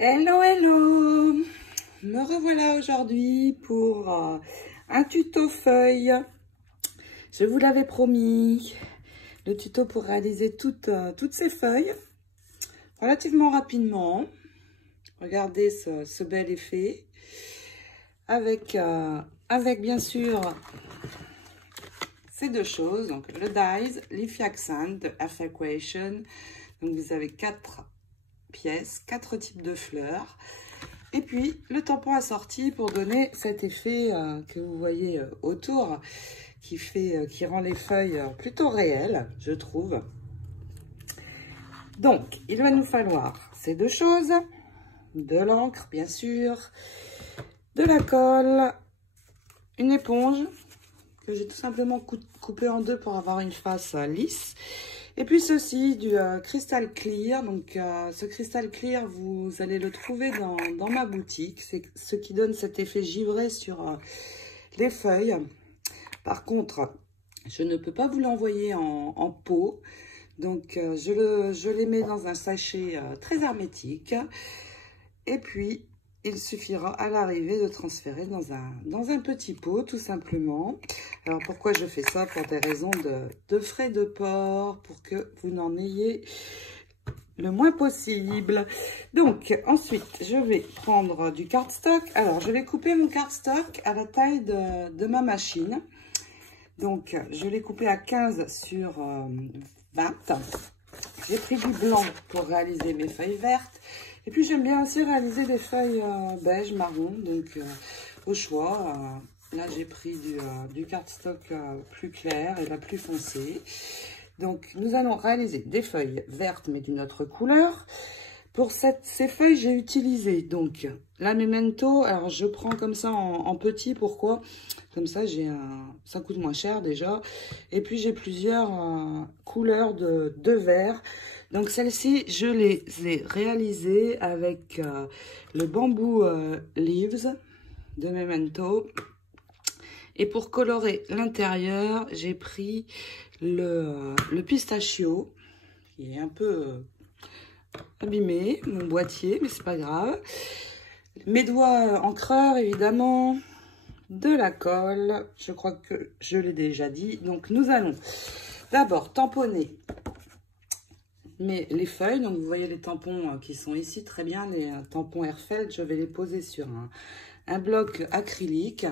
Hello, hello! Me revoilà aujourd'hui pour un tuto feuille. Je vous l'avais promis, le tuto pour réaliser toutes ces feuilles relativement rapidement. Regardez ce bel effet avec bien sûr ces deux choses, donc le dies, leafy accent de Affection. Donc vous avez 4 pièces, 4 types de fleurs. Et puis le tampon assorti pour donner cet effet que vous voyez autour, qui rend les feuilles plutôt réelles, je trouve. Donc, il va nous falloir ces deux choses, de l'encre bien sûr, de la colle, une éponge que j'ai tout simplement coupée en deux pour avoir une face lisse. Et puis ceci, du cristal clear. Donc ce cristal clear, vous allez le trouver dans ma boutique. C'est ce qui donne cet effet givré sur les feuilles. Par contre, je ne peux pas vous l'envoyer en pot. Donc je les mets dans un sachet très hermétique. Et puis, il suffira à l'arrivée de transférer dans un petit pot, tout simplement. Alors, pourquoi je fais ça? Pour des raisons de frais de port, pour que vous n'en ayez le moins possible. Donc, ensuite, je vais prendre du cardstock. Alors, je vais couper mon cardstock à la taille de ma machine. Donc, je l'ai coupé à 15 sur 20. J'ai pris du blanc pour réaliser mes feuilles vertes. Et puis, j'aime bien aussi réaliser des feuilles beige, marron, donc au choix. Là, j'ai pris du cardstock plus clair et la plus foncé. Donc, nous allons réaliser des feuilles vertes, mais d'une autre couleur. Pour ces feuilles, j'ai utilisé donc la Memento. Alors, je prends comme ça en petit. Pourquoi? Comme ça, ça coûte moins cher déjà. Et puis, j'ai plusieurs couleurs de vert. Donc, celles-ci, je les ai réalisées avec le bambou leaves de Memento. Et pour colorer l'intérieur, j'ai pris le pistachio, qui est un peu abîmé, mon boîtier, mais c'est pas grave. Mes doigts encreurs, évidemment. De la colle, je crois que je l'ai déjà dit. Donc, nous allons d'abord tamponner les feuilles. Donc, vous voyez les tampons qui sont ici, très bien. Les tampons Airfeld, je vais les poser sur un bloc acrylique.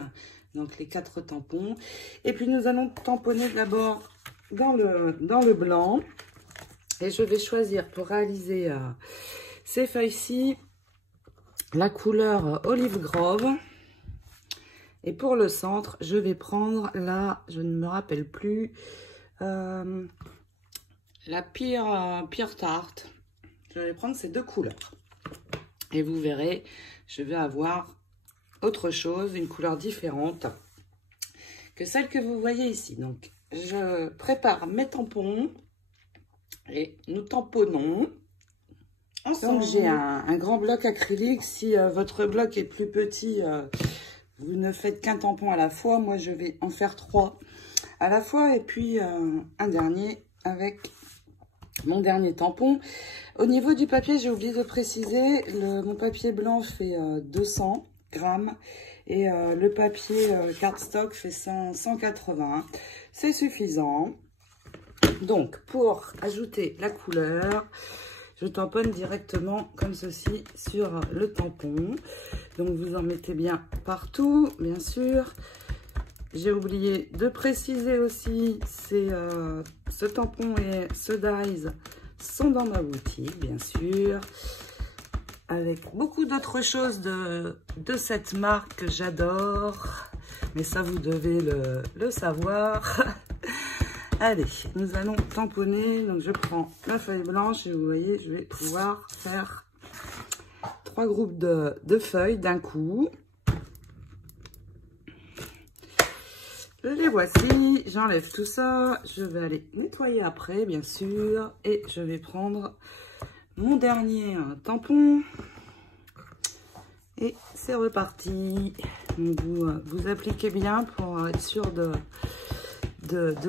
Donc, les 4 tampons. Et puis, nous allons tamponner d'abord dans le blanc. Et je vais choisir pour réaliser ces feuilles-ci la couleur Olive Grove. Et pour le centre, je vais prendre là, je ne me rappelle plus, la Pure Tarte. Je vais prendre ces deux couleurs. Et vous verrez, je vais avoir autre chose, une couleur différente que celle que vous voyez ici. Donc, je prépare mes tampons et nous tamponnons ensemble. Donc, j'ai un grand bloc acrylique. Si votre bloc est plus petit, vous ne faites qu'un tampon à la fois. Moi, je vais en faire 3 à la fois. Et puis, un dernier avec mon dernier tampon. Au niveau du papier, j'ai oublié de préciser, mon papier blanc fait 200 grammes. Et le papier cardstock fait 180. C'est suffisant. Donc, pour ajouter la couleur, je tamponne directement comme ceci sur le tampon. Donc, vous en mettez bien partout, bien sûr. J'ai oublié de préciser aussi, ce tampon et ce dies sont dans ma boutique, bien sûr. Avec beaucoup d'autres choses de cette marque que j'adore. Mais ça, vous devez le savoir. Allez, nous allons tamponner. Donc, je prends la feuille blanche et vous voyez, je vais pouvoir faire 3 groupes de feuilles d'un coup. Les voici. J'enlève tout ça. Je vais aller nettoyer après, bien sûr. Et je vais prendre mon dernier tampon. Et c'est reparti. Donc, vous appliquez bien pour être sûr de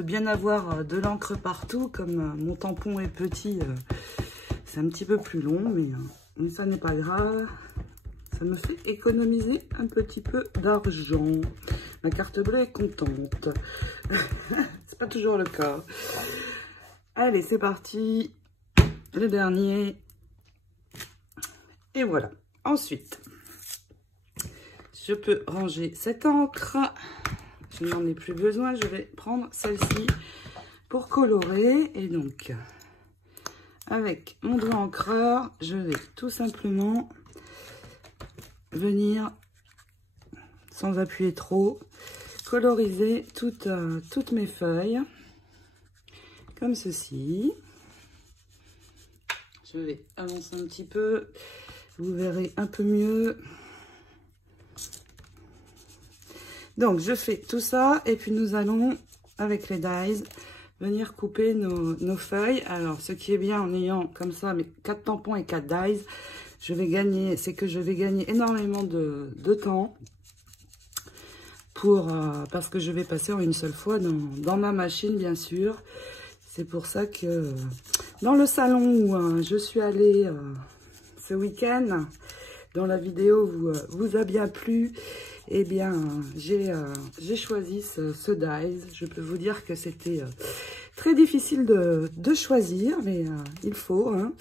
bien avoir de l'encre partout. Comme mon tampon est petit, c'est un petit peu plus long, mais Mais ça n'est pas grave. Ça me fait économiser un petit peu d'argent. Ma carte bleue est contente. C'est pas toujours le cas. Allez, c'est parti. Le dernier. Et voilà. Ensuite, je peux ranger cette encre. Je n'en ai plus besoin. Je vais prendre celle-ci pour colorer. Et donc, avec mon doigt encreur, je vais tout simplement venir, sans appuyer trop, coloriser toutes mes feuilles. Comme ceci. Je vais avancer un petit peu. Vous verrez un peu mieux. Donc, je fais tout ça. Et puis, nous allons, avec les dies, venir couper nos feuilles. Alors, ce qui est bien en ayant comme ça mes 4 tampons et 4 dies, c'est que je vais gagner énormément de temps. Parce que je vais passer en une seule fois dans ma machine, bien sûr. C'est pour ça que dans le salon où je suis allée ce week-end, dans la vidéo vous a bien plu, eh bien j'ai choisi ce dies. Je peux vous dire que c'était très difficile de choisir, mais il faut. Hein.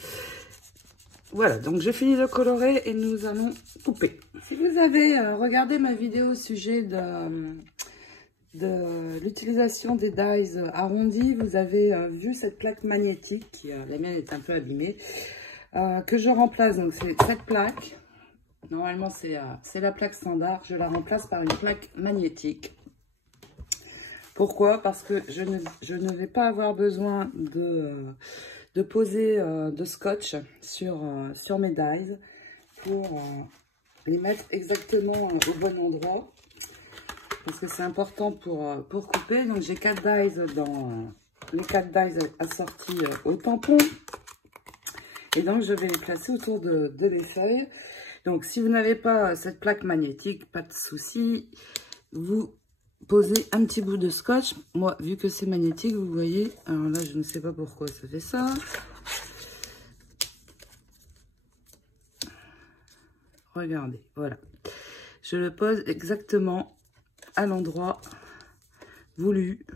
Voilà, donc j'ai fini de colorer et nous allons couper. Si vous avez regardé ma vidéo au sujet de l'utilisation des dies arrondis, vous avez vu cette plaque magnétique, qui la mienne est un peu abîmée, que je remplace. Donc c'est cette plaque, normalement c'est la plaque standard, je la remplace par une plaque magnétique. Pourquoi? Parce que je ne vais pas avoir besoin de poser de scotch sur mes dies pour les mettre exactement au bon endroit. Parce que c'est important pour couper. Donc j'ai 4 dies les 4 dies assortis au tampon. Et donc je vais les placer autour de mes feuilles. Donc si vous n'avez pas cette plaque magnétique, pas de souci. Vous posez un petit bout de scotch. Moi, vu que c'est magnétique, vous voyez. Alors là, je ne sais pas pourquoi ça fait ça. Regardez, voilà. Je le pose exactement à l'endroit voulu,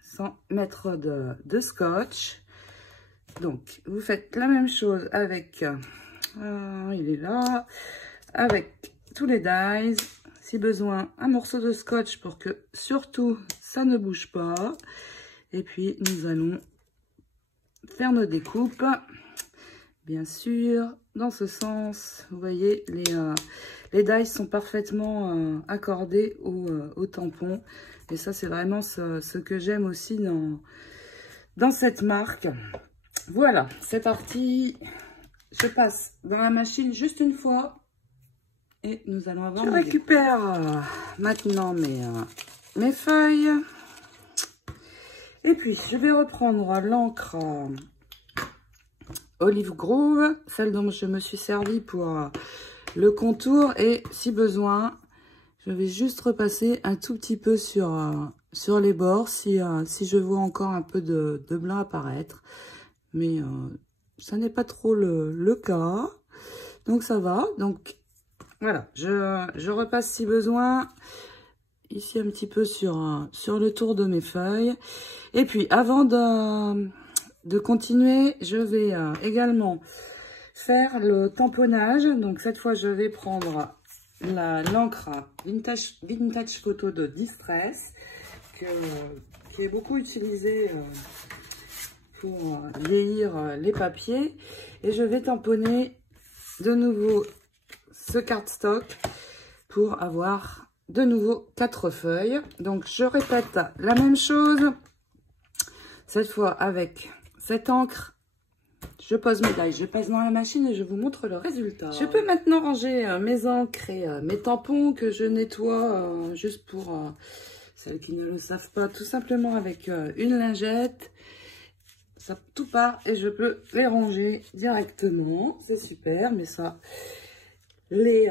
sans mettre de scotch. Donc, vous faites la même chose avec, il est là, avec tous les dies. Si besoin, un morceau de scotch pour que, surtout, ça ne bouge pas. Et puis, nous allons faire nos découpes. Bien sûr, dans ce sens, vous voyez, les dies sont parfaitement accordés au tampon. Et ça, c'est vraiment ce que j'aime aussi dans cette marque. Voilà, c'est parti. Je passe dans la machine juste une fois. Et nous allons avoir... Je récupère maintenant mes feuilles. Et puis, je vais reprendre l'encre Olive Grove, celle dont je me suis servi pour le contour. Et si besoin, je vais juste repasser un tout petit peu sur les bords si je vois encore un peu de blanc apparaître. Mais ça n'est pas trop le cas. Donc ça va. Donc voilà, je repasse si besoin. Ici un petit peu sur le tour de mes feuilles. Et puis avant de continuer, je vais également faire le tamponnage. Donc cette fois, je vais prendre l'encre Vintage Photo de Distress, qui est beaucoup utilisée pour vieillir les papiers. Et je vais tamponner de nouveau ce cardstock pour avoir de nouveau 4 feuilles. Donc je répète la même chose, cette fois avec cette encre. Je pose mes dies, je passe dans la machine et je vous montre le résultat. Je peux maintenant ranger mes encres et mes tampons que je nettoie juste pour celles qui ne le savent pas, tout simplement avec une lingette. Ça tout part et je peux les ranger directement. C'est super, mais ça, les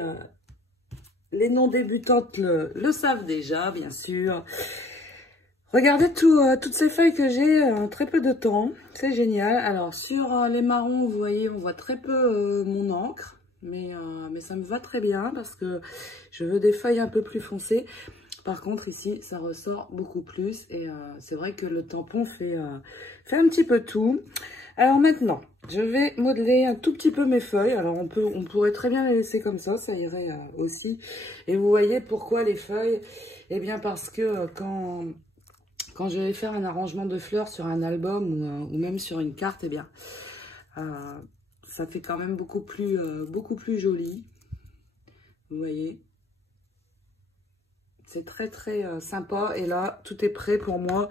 non-débutantes le savent déjà, bien sûr. Regardez toutes ces feuilles que j'ai en très peu de temps. C'est génial. Alors, sur les marrons, vous voyez, on voit très peu mon encre. Mais ça me va très bien parce que je veux des feuilles un peu plus foncées. Par contre, ici, ça ressort beaucoup plus. Et c'est vrai que le tampon fait un petit peu tout. Alors maintenant, je vais modeler un tout petit peu mes feuilles. Alors, on pourrait très bien les laisser comme ça irait aussi. Et vous voyez pourquoi les feuilles? Eh bien, parce que quand je vais faire un arrangement de fleurs sur un album ou même sur une carte, eh bien, ça fait quand même beaucoup plus joli. Vous voyez? C'est très très sympa. Et là, tout est prêt pour moi,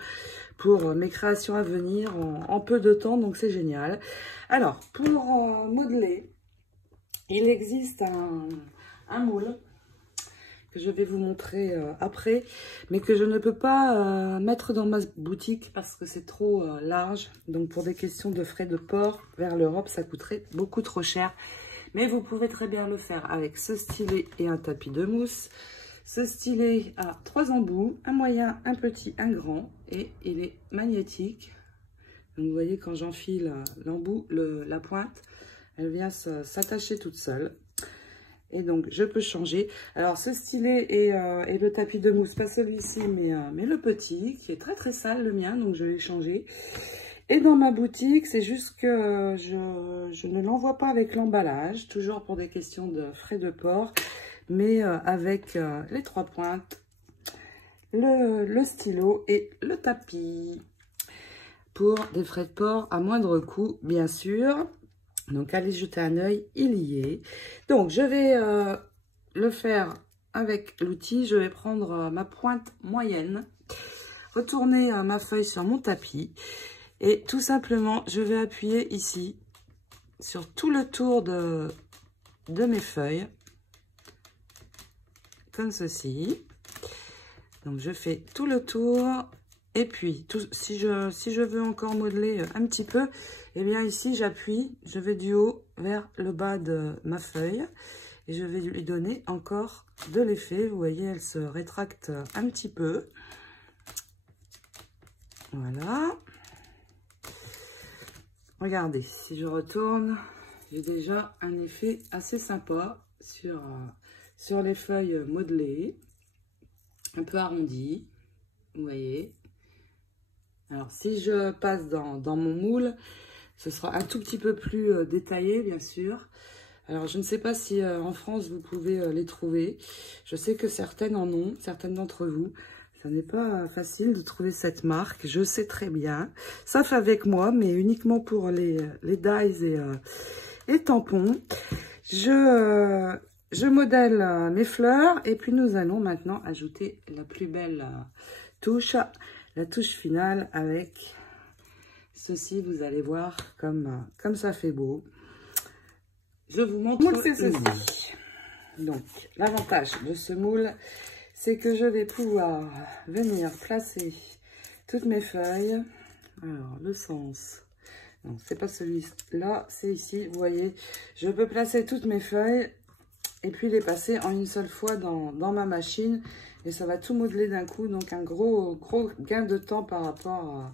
pour mes créations à venir en peu de temps. Donc, c'est génial. Alors, pour modeler, il existe un moule que je vais vous montrer après, mais que je ne peux pas mettre dans ma boutique parce que c'est trop large. Donc, pour des questions de frais de port vers l'Europe, ça coûterait beaucoup trop cher. Mais vous pouvez très bien le faire avec ce stylet et un tapis de mousse. Ce stylet a 3 embouts, un moyen, un petit, un grand, et il est magnétique. Donc, vous voyez, quand j'enfile l'embout, la pointe, elle vient s'attacher toute seule. Et donc, je peux changer. Alors, ce stylet et le tapis de mousse, pas celui-ci, mais le petit, qui est très très sale, le mien, donc je vais changer. Et dans ma boutique, c'est juste que je ne l'envoie pas avec l'emballage, toujours pour des questions de frais de port, mais avec les 3 pointes, le stylo et le tapis, pour des frais de port à moindre coût, bien sûr. Donc, allez jeter un œil, il y est. Donc, je vais le faire avec l'outil. Je vais prendre ma pointe moyenne, retourner ma feuille sur mon tapis. Et tout simplement, je vais appuyer ici, sur tout le tour de mes feuilles. Comme ceci. Donc, je fais tout le tour. Et puis, si je veux encore modeler un petit peu, eh bien ici, j'appuie, je vais du haut vers le bas de ma feuille. Et je vais lui donner encore de l'effet. Vous voyez, elle se rétracte un petit peu. Voilà. Regardez, si je retourne, j'ai déjà un effet assez sympa sur les feuilles modelées. Un peu arrondies, vous voyez. Alors, si je passe dans mon moule, ce sera un tout petit peu plus détaillé, bien sûr. Alors, je ne sais pas si en France, vous pouvez les trouver. Je sais que certaines en ont, certaines d'entre vous. Ça n'est pas facile de trouver cette marque, je sais très bien. Sauf avec moi, mais uniquement pour les dies et tampons. Je modèle mes fleurs et puis nous allons maintenant ajouter la plus belle touche. La touche finale avec ceci, vous allez voir comme ça fait beau. Je vous montre moule, c'est ceci. Donc, l'avantage de ce moule, c'est que je vais pouvoir venir placer toutes mes feuilles. Alors, le sens, non, c'est pas celui-là, c'est ici. Vous voyez, je peux placer toutes mes feuilles et puis les passer en une seule fois dans ma machine. Et ça va tout modeler d'un coup. Donc, un gros gain de temps par rapport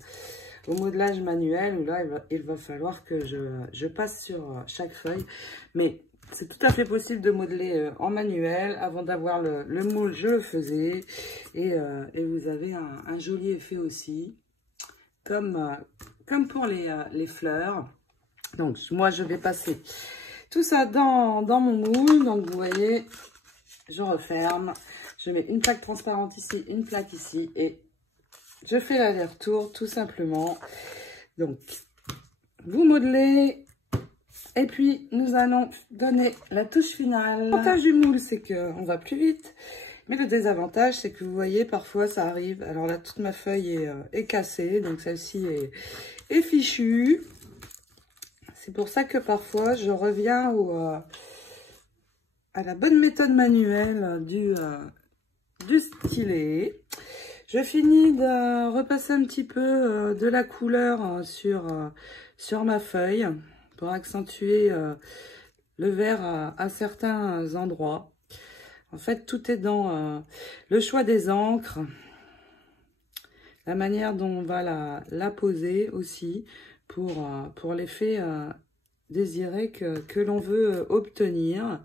au modelage manuel. Où là, il va falloir que je passe sur chaque feuille. Mais c'est tout à fait possible de modeler en manuel. Avant d'avoir le moule, je le faisais. Et vous avez un joli effet aussi. Comme pour les fleurs. Donc, moi, je vais passer tout ça dans mon moule. Donc, vous voyez, je referme. Je mets une plaque transparente ici, une plaque ici. Et je fais l'aller-retour, tout simplement. Donc, vous modelez. Et puis, nous allons donner la touche finale. L'avantage du moule, c'est qu'on va plus vite. Mais le désavantage, c'est que vous voyez, parfois, ça arrive. Alors là, toute ma feuille est cassée. Donc, celle-ci est fichue. C'est pour ça que parfois, je reviens à la bonne méthode manuelle du stylet. Je finis de repasser un petit peu de la couleur sur ma feuille pour accentuer le vert à certains endroits. En fait, tout est dans le choix des encres, la manière dont on va la poser aussi pour l'effet désiré que l'on veut obtenir.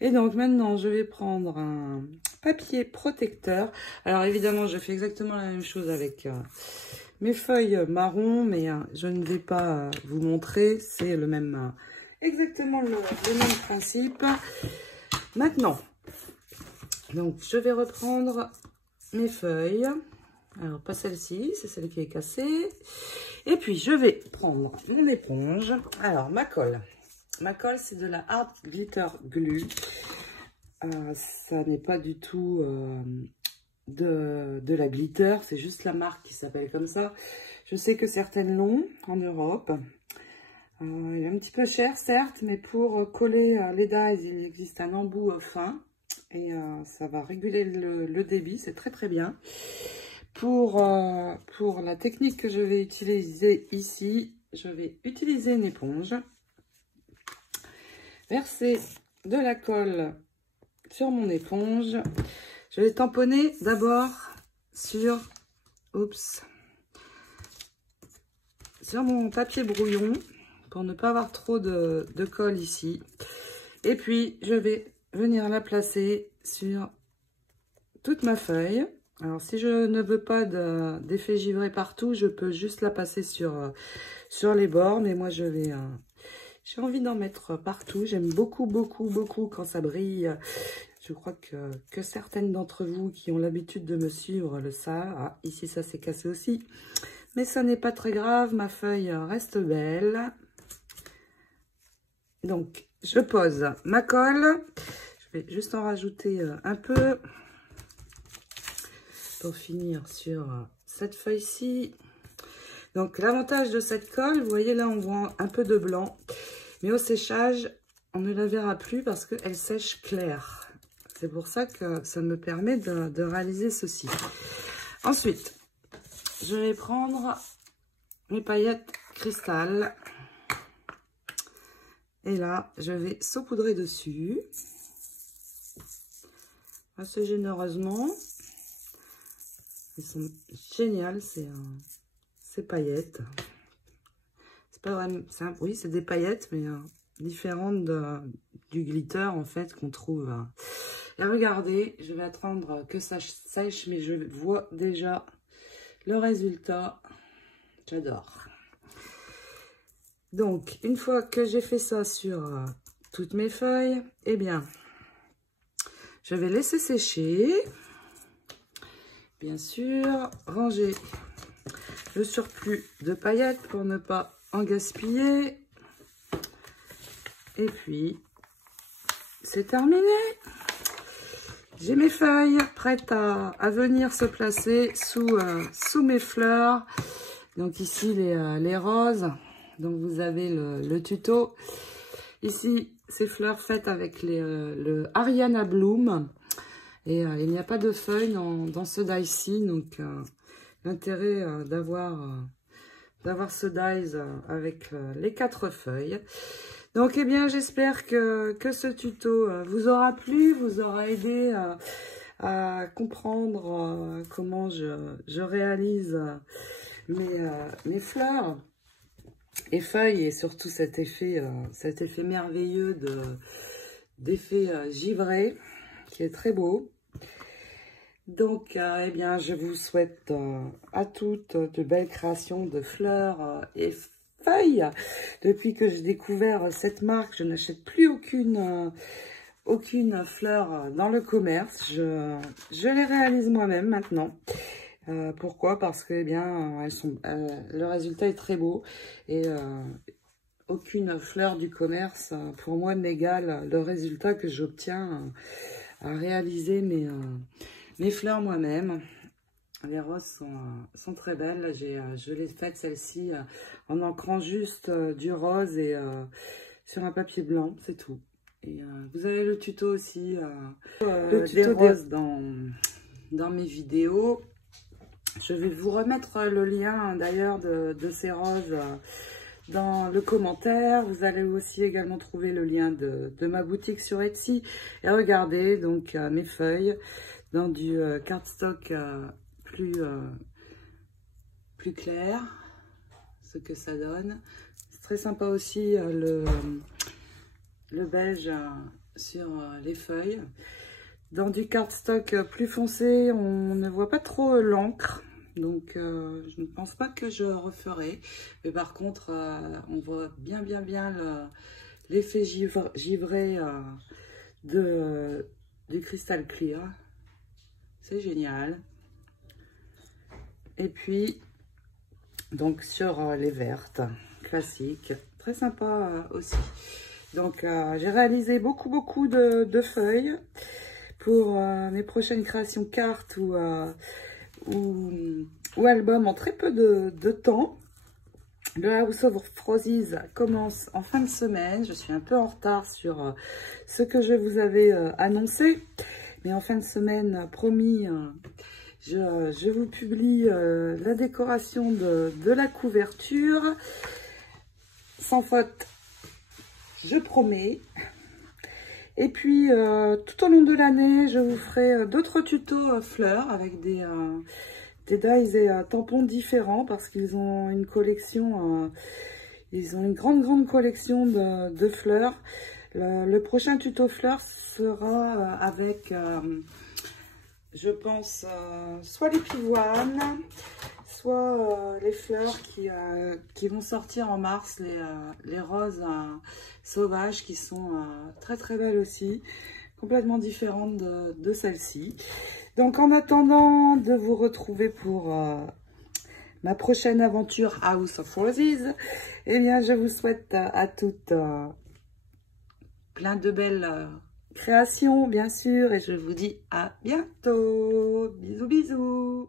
Et donc maintenant, je vais prendre un papier protecteur. Alors évidemment, je fais exactement la même chose avec mes feuilles marron, mais je ne vais pas vous montrer. C'est le même, exactement le même principe. Maintenant, donc je vais reprendre mes feuilles. Alors pas celle-ci, c'est celle qui est cassée. Et puis je vais prendre mon éponge. Alors ma colle. Ma colle, c'est de la Art Glitter Glue. Ça n'est pas du tout de la glitter, c'est juste la marque qui s'appelle comme ça. Je sais que certaines l'ont en Europe. Il est un petit peu cher, certes, mais pour coller les dies, il existe un embout fin. Et ça va réguler le débit, c'est très très bien. Pour la technique que je vais utiliser ici, je vais utiliser une éponge. Verser de la colle sur mon éponge. Je vais tamponner d'abord sur mon papier brouillon pour ne pas avoir trop de colle ici. Et puis, je vais venir la placer sur toute ma feuille. Alors, si je ne veux pas d'effet givré partout, je peux juste la passer sur les bords. Mais moi, j'ai envie d'en mettre partout. J'aime beaucoup, beaucoup, beaucoup quand ça brille. Je crois que certaines d'entre vous qui ont l'habitude de me suivre le savent. Ah, ici, ça s'est cassé aussi. Mais ça n'est pas très grave. Ma feuille reste belle. Donc, je pose ma colle. Je vais juste en rajouter un peu pour finir sur cette feuille-ci. Donc, l'avantage de cette colle, vous voyez là, on voit un peu de blanc. Mais au séchage, on ne la verra plus parce qu'elle sèche claire. C'est pour ça que ça me permet de réaliser ceci. Ensuite, je vais prendre mes paillettes cristal. Et là, je vais saupoudrer dessus. Assez généreusement. Elles sont géniales, ces paillettes. C'est pas vraiment... Oui, c'est des paillettes, mais différentes du glitter, en fait, qu'on trouve. Et regardez, je vais attendre que ça sèche, mais je vois déjà le résultat. J'adore. Donc, une fois que j'ai fait ça sur toutes mes feuilles, eh bien, je vais laisser sécher. Bien sûr, ranger le surplus de paillettes pour ne pas en gaspiller. Et puis, c'est terminé. J'ai mes feuilles prêtes à venir se placer sous mes fleurs. Donc ici, les roses. Donc vous avez le tuto. Ici, ces fleurs faites avec le Ariana Bloom. Et il n'y a pas de feuilles dans ce die-ci. Donc l'intérêt d'avoir ce die avec les 4 feuilles. Donc, eh bien, j'espère que ce tuto vous aura plu, vous aura aidé à comprendre comment je réalise mes fleurs et feuilles, et surtout cet effet merveilleux d'effet givré qui est très beau. Donc, eh bien, je vous souhaite à toutes de belles créations de fleurs et feuilles. Depuis que j'ai découvert cette marque, je n'achète plus aucune fleur dans le commerce. Je les réalise moi-même maintenant. Pourquoi? Parce que, eh bien, le résultat est très beau et aucune fleur du commerce, pour moi, n'égale le résultat que j'obtiens à réaliser mes fleurs moi-même. Les roses sont très belles. Je l'ai faite celle-ci en ancrant juste du rose et sur un papier blanc, c'est tout. Et vous avez le tuto aussi, le tuto des roses dans mes vidéos. Je vais vous remettre le lien d'ailleurs de ces roses dans le commentaire. Vous allez aussi également trouver le lien de ma boutique sur Etsy. Et regardez donc mes feuilles dans du cardstock plus clair, ce que ça donne. C'est très sympa aussi le beige sur les feuilles. Dans du cardstock plus foncé, on ne voit pas trop l'encre. Donc, je ne pense pas que je referai. Mais par contre, on voit bien l'effet givré du cristal clear. C'est génial. Et puis, donc sur les vertes, classiques, très sympa aussi. Donc, j'ai réalisé beaucoup de feuilles pour mes prochaines créations cartes ou albums en très peu de temps. Le House of Roses commence en fin de semaine. Je suis un peu en retard sur ce que je vous avais annoncé. Mais en fin de semaine, promis, je vous publie la décoration de la couverture. Sans faute, je promets. Et puis, tout au long de l'année, je vous ferai d'autres tutos fleurs avec des dies et tampons différents parce qu'ils ont une collection, ils ont une grande collection de fleurs. Le prochain tuto fleurs sera avec, je pense, soit les pivoines, soit les fleurs qui vont sortir en mars, les roses sauvages qui sont très belles aussi, complètement différentes de celles-ci. Donc en attendant de vous retrouver pour ma prochaine aventure House of Roses, eh bien je vous souhaite à toutes plein de belles créations bien sûr et je vous dis à bientôt. Bisous bisous.